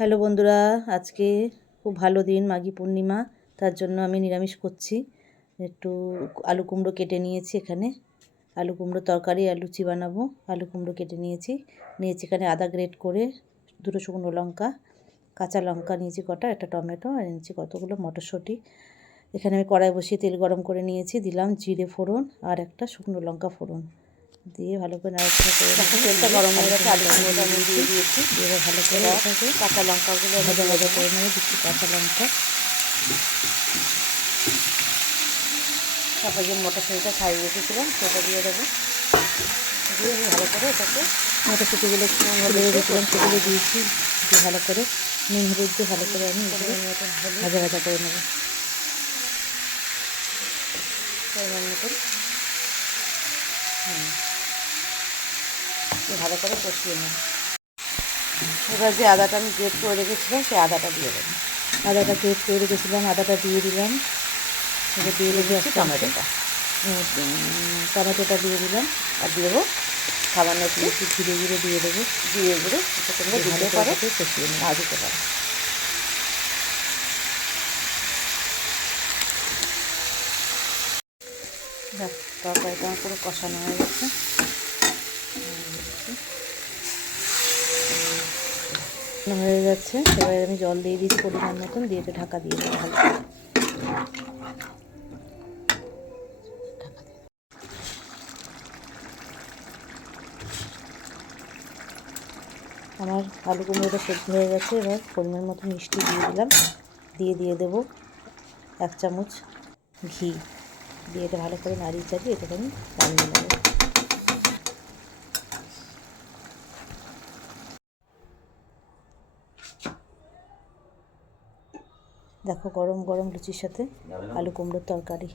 Hello বন্ধুরা, আজকে খুব ভালো দিন, মাঘী পূর্ণিমা। তার জন্য আমি নিরামিষ করছি। একটু আলু কুমড়ো কেটে নিয়েছি। এখানে আলু কুমড়ো তরকারি আর লুচি বানাবো। আলু কুমড়ো কেটে নিয়েছি এখানে আদা গ্রেট করে, দুটো শুকনো লঙ্কা, কাঁচা লঙ্কা নিয়েছি কটা, একটা টমেটো, আর নিয়েছি কতগুলো মটরশুঁটি। এখানে আমি কড়াই বসিয়ে তেল গরম করে নিয়েছি, দিলাম জিরে ফোড়ন আর একটা শুকনো লঙ্কা ফোড়ন দিয়ে ভালো করে নাড়াচাড়া করে তেলটা গরম হয়ে গেছে, আলু কুমড়োটা আমি দিয়ে দিয়েছি। এবার ভালো করে এটাকে কাঁচা লঙ্কাগুলো ভাজা ভাজা করে নেবো। দিচ্ছি কাঁচা লঙ্কা, তারপর যে মটরশুঁটিটা ছাড়িয়ে রেখেছিলাম সেটা দিয়ে দেবো। দিয়ে আমি ভালো করে এটাকে মটরশুঁটিগুলো তুলে রেখেছিলাম সেগুলো দিয়েছি। দিয়ে ভালো করে নুন হলুদ দিয়ে ভালো করে আমি ভাজা ভাজা করে নেবো। পরিমাণ মতন ভালো করে কষিয়ে নেব। এবার যে আদাটা আমি গ্রেট করে রেখেছিলাম সেই আদাটা দিয়ে দেবো। আদাটা গ্রেট করে রেখেছিলাম, আদাটা দিয়ে দিলাম। এবার দিয়ে দেবো টমেটোটা দিয়ে দিলাম, আর দেবো সামান্য একটু ধীরে ধীরে দিয়ে দেবো। দিয়ে দিলে তোমরা দিতে পারো, কষিয়ে নেবো। না দিতে পারো। তরকারিটা আমার পুরো কষানো হয়ে গেছে। হয়ে যাচ্ছে, এবার আমি জল দিয়ে দিচ্ছি পরিমাণ মতন, দিয়ে ঢাকা দিয়ে দেবো ভালো। আমার আলু কুমড়োটা সেদ্ধ হয়ে গেছে। এবার পরিমাণ মতো মিষ্টি দিয়ে দিলাম, দিয়ে দেবো 1 চামচ ঘি, দিয়ে এটা ভালো করে নাড়িয়ে চাড়িয়ে এটাকে আমি নামিয়ে নেব। দেখো গরম গরম লুচির সাথে আলু কুমড়োর তরকারি।